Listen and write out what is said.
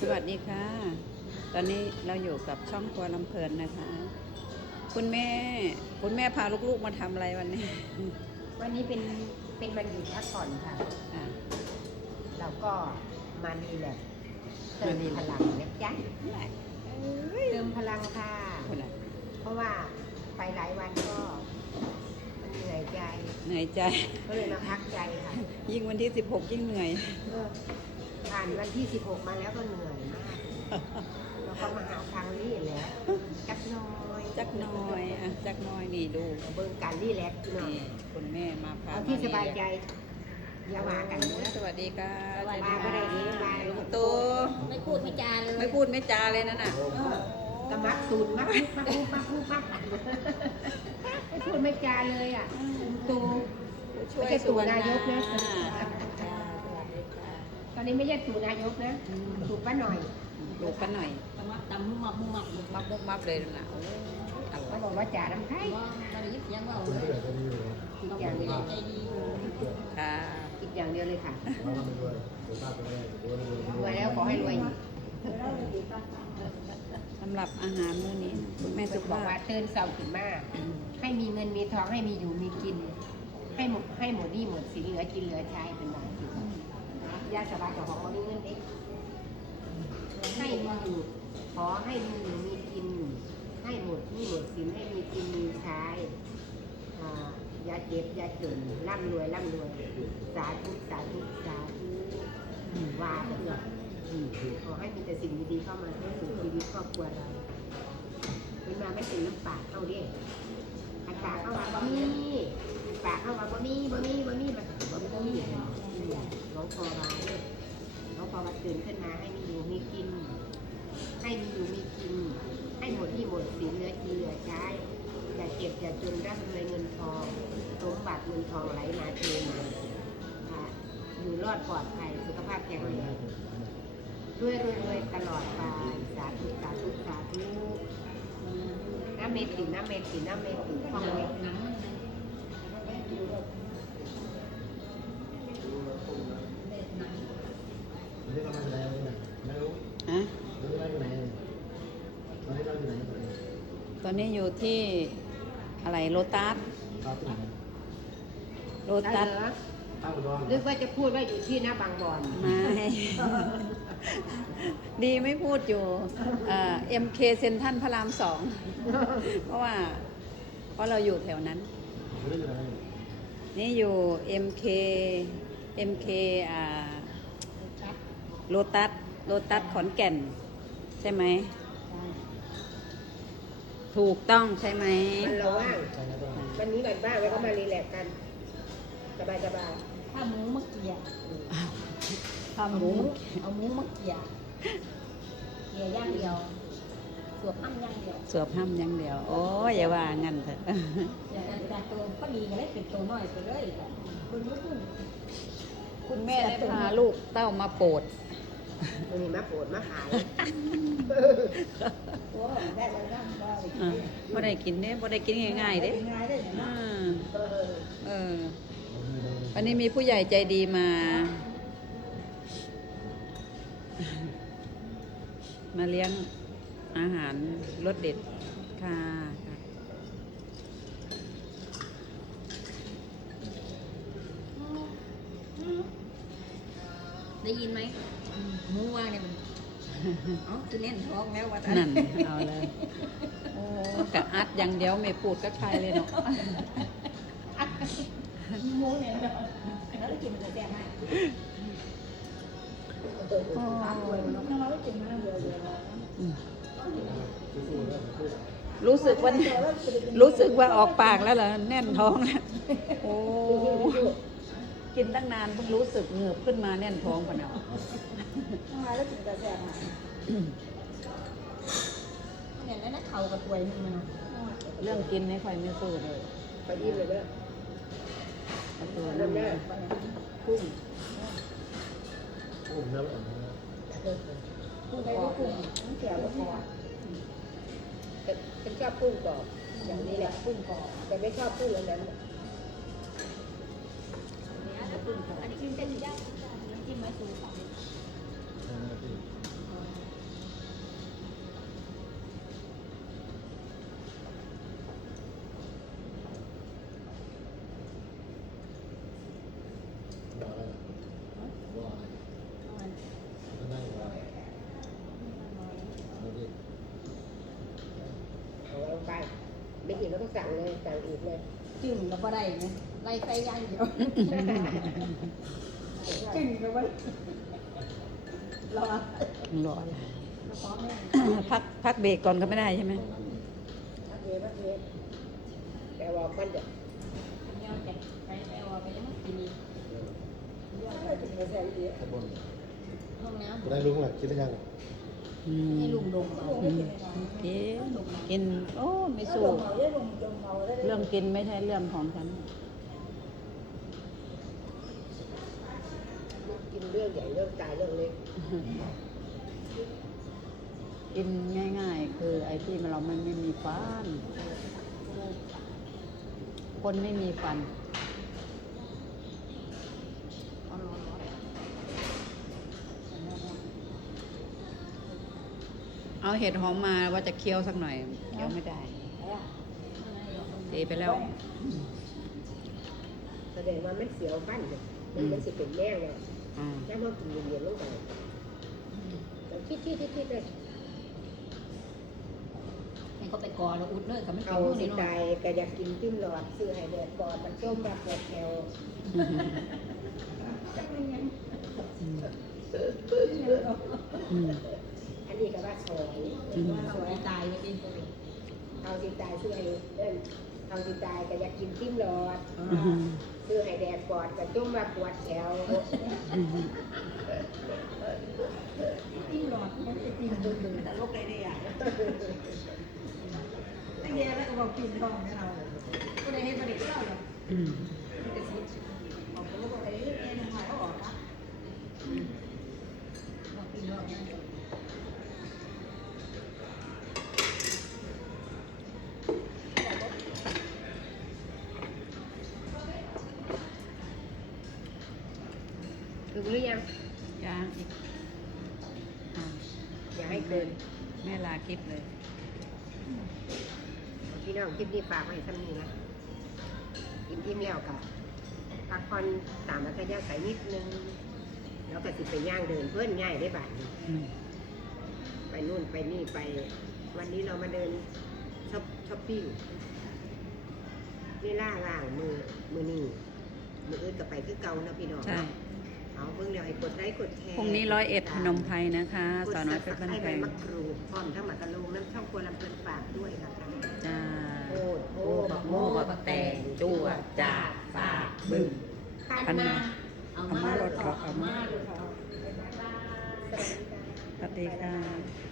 สวัสดีค่ะ ตอนนี้เราอยู่กับช่องครัวลำเพลินนะคะ คุณแม่ คุณแม่พาลูกๆมาทำอะไรวันนี้ วันนี้เป็นเป็นวันหยุดพักผ่อนค่ะ อะ เราก็มารีแลกซ์เติมามรีแลพกซ์ลังนะจ๊ะเติมพลังค่ะคุณอะเพราะว่าไปหลายวันก็ มันเหนื่อยใจ เหนื่อยใจ ก็เลยมาพักใจค่ะ ยิ่งวันที่ 16 ยิ่งเหนื่อย เออ ผ่านวันที่ 16 มาแล้วก็เหนื่อยมากเราก็มาหาทางรีแลกซ์จักหน้อยจักหน้อยอะจักหน้อยนี่ดูเบิ่งการรีแลกซ์พี่น้องนี่คุณแม่มาพาเอาที่สบายใจอย่าว่ากันโอ้ยนะสวัสดีค่ะสวัสดีค่ะลุงตู่ไม่พูดไม่จาเลย ไม่พูดไม่จาเลยนั่นน่ะกมักตูนมักมุกมักมุกมักมุกมักไม่พูดไม่จาเลยอะตูช่วยไม่ใช่ตู่นายกนะสุวรรณต อนนี้ไม่ใช่ตูนายกนะตูป้าหน่อยดูกันหน่อยตำมักตำมุมักมุมักมับมุกมับเลยนั่นน่ะโอ้ยอร่เขาอยบอกว่าจ่าน้ำไข่ว่าตอนนี้เสียงว่าคุณไม่อยากจะดีอยู่แล้วอีกเราอย่างเดียวใจดีค่ะอีกอย่างเดียวเลยค่ะว่าทำไปด้วยเดี๋ยวตาไปได้เดี๋ยวรวยรวยแล้วขอให้รวยอีกสำหรับอาหารมื้อนี้คุณแม่สุบอภากพว่าเตือนเสาขึ้นมาให้มีเงินมีทองให้มีอยู่มีกิน ให้หมดให้หมดหนี่หมดสินเหลือกินเหลือใช้เป็นไร ยาสบายกับของเรามีเงินเด็กให้มีอยู่ขอให้มีอยู่มีกินให้หมดนี่หมดสินให้มีกินมีใช้อ่ายาเจ็บยาจนร่ำรวยร่ำรวยสาธุสาธุสาธุว่าเพื่อขอให้มีแต่สิ่งดีๆเข้ามาให้สู่ชีวิตครอบครัวเราเป็นมาไม่เป็นน้ำปากเข้าเด้อันปากเข้ามาบ่มีปากเข้ามาบ่มีบ่มีบ่มีมันบ่มี ลวงพอว่าเด้อหลวงพอว่าตื่นขึ้นมาให้มีอยู่มีกิน ให้มีอยู่มีกิน ให้หมดที่หมดสินเหลือกินเหลือใช้อย่าเก็บอย่าจนร่ำรวยเงินทองสมบัติเงินทองไหลมาเทมาค่ะอยู่รอดปลอดภัยสุขภาพแข็งแรงรวยรวยรวยตลอดไปสาธุสาธุสาธุน้ำเมติน้ำเมติน้ำเมติท่องไว้หนัง เรียกเรามาจากไหนเนี่ยไม่รู้ ฮะ เรียกเราจากไหนตอนนี้เราอยู่ไหน ตอนนี้อยู่ที่อะไรโลตัสตาตุ่มโลได้ตัสเหรอตาอุดรนึกว่าจะพูดว่าอยู่ที่หน้าบางบอนไม่ ดีไม่พูดอยู่เอ็มเคเซ็นทันพระรามสอง เพราะว่า เพราะเราอยู่แถวนั้นเรียกอยู่ไหนนี่อยู่ MK MK อ่าโลตัสโลตัสขอนแก่น ใช่ไหม ถูกต้องใช่ไหมมันเราว่างใช่ไหมบ้างวันนี้วันบ้างแล้วก็มารีแลกซ์กันสบายสบายถ้าหมูมะเกียข้าวหมูเอาหมูมะเกียเกียย่างเดียวสวบอ้ำย่างเดียวสวบห้ำอยังเดียว โอ้ยอย่าว่างั้นเถอะอย่างนั้นแต่ตัวก็ดีก็เลยเป็นตัวน้อยไปเลยคุณรู้คุณคุณแม่ได้พาลูกเต้ามาโปรด มันมีมะโปรดมะขายตัวได้แล้วก็ได้อ่าบ่ได้กินเด้บ่ได้กินง่ายๆเด้ง่ายได้อ่าเออเออวันนี้มีผู้ใหญ่ใจดีมา มาเลี้ยงอาหารรสเด็ดค่ะค่ะได้ยินไหมห มูว่าเนี่ยมันอ๋อคือเน้นท้องแล้วว่านั่นเอาเลยโอ้กะอัดอย่างเดียวไม่พูดกับใครเลยเนาะหมูเนี่ยแล้วกินมันจะแซ่บมากโอ้น้องเรากินมาเบื่อเบื่ออืมสู้ๆนะสู้รู้สึกว่ารู้สึกว่าออกปากแล้วเหรอแน่นท้องแล้วโอ้ กินตั้งนานเพิ่งรู้สึกเหงือบขึ้นมาแน่นท้องปะเนาะมาแล้วกินกระแซ่บมากเนี่ยนั่นนะเข่ากับตัวนึงมันเรื่องกินไม่ค่อยไม่สู้เลยไปยิ้มเลยเด้อเอาตัวเริ่นั่มนแรกพุ่งโอ้เนื้ออ่อนนะกุ้งไปกุ้งน้ำเขียวก็พอแต่ฉันชอบกุ้งกรอบอย่างนี้แหละกุ้งกรอบแต่ไม่ชอบกุ้งอันนั้นอันนี้ ไม้สูงสองไปไม่กินแล้วก็สั่งเลยสั่งอีกเลยจึ่งแล้วก็ได้ไหมไล่ไส้ย่างเดียว จึงก็บ่ได้รอรอเลยมาฟ้องแม่พักพักเบรกก่อนก็ไม่ได้ใช่ไหมพักเวพักเวแต่ว่ามันจะเดี๋ยวจะไปไปเอาไปยังกินอีกขบวนห้องน้ำจะได้รู้ว่าคิดได้ยังอืมให้ลุงดมเอาอืมกินกินโอ้ไม่สู้เรื่องกินไม่ใช่เรื่องของฉัน กินเรื่องใหญ่เรื่องตายเรื่องเล็กกินง่าย ๆ คือไอ้ที่เรามันไม่มีฟัน คนไม่มีฟันเอาร้อนร้อนเอาเห็ดหอมมาว่าจะเคี้ยวสักหน่อยเคี้ยวไม่ได้เทไปแล้ว แสดงว่ามันเสียวฟันเนี่ยมันมันสิเป็นแม่งเลยอ่า แค่ว่ากินเย็นๆลงไปเราคิดคิดคิดคิดเลยให้เขาไปกอแล้วอุดเลยกับมันเป็นเอาพวกสินี้เนาะตายก็อยากกินจิ้มหลอดซื้อให้แดดก่อนมันจมแบบปวดแถวจักมันยังอืมอันนี้ก็ว่าสอยอืมสวย ตายไปกินตัวเองเอาสิตายซื้อให้เอิ้นเอาสิตายก็อยากกินจิ้มหลอด อืม ซื้อให้แดดก่อนก็จมแบบปวดแถวอืมติ้งหลอดมันจะติ้งดึงดึงแต่ลกเลยเนี่ยไอ้เงี้ยแล้วก็บอกกินทองให้เราก็ได้ให้ประเด็นเรา หรือยังย่างอีกอ่าอย่าให้เกินแม่ลาคลิปเลย พี่น้องคลิปนี้ฝากไว้สำนี้นะกินอิ่มแล้วกับพักผ่อนตามอัธยาศัยนิดนึง แล้วก็สิไปย่างเดินเพื่อนง่ายได้บ่ายนี้อืมไปนู่นไปนี่ไป วันนี้เรามาเดินช้อปช้อปปิ้งนี่ล่าล่างมือมือนี่มืออื่นก็ไปคือเก่านะพี่น้อง ใช่ เอาเพิ่งเดี๋ยวให้กดไลค์กดแชร์พรุ่งนี้ร้อยเอ็ดพนมไพรนะคะกดสาวน้อยเพชรบ้านให้แพใบงมะกรูดพร้อมทั้งหมากระลูน้ำช่องครัวลำเพลินฝากด้วยนะคะจ้าโอ้โหบักโม่บักแตงจั่วจ้าฟาดบึ้มพันนาเอามารถเอามารถสวัสดีค่ะสวัสดีค่ะ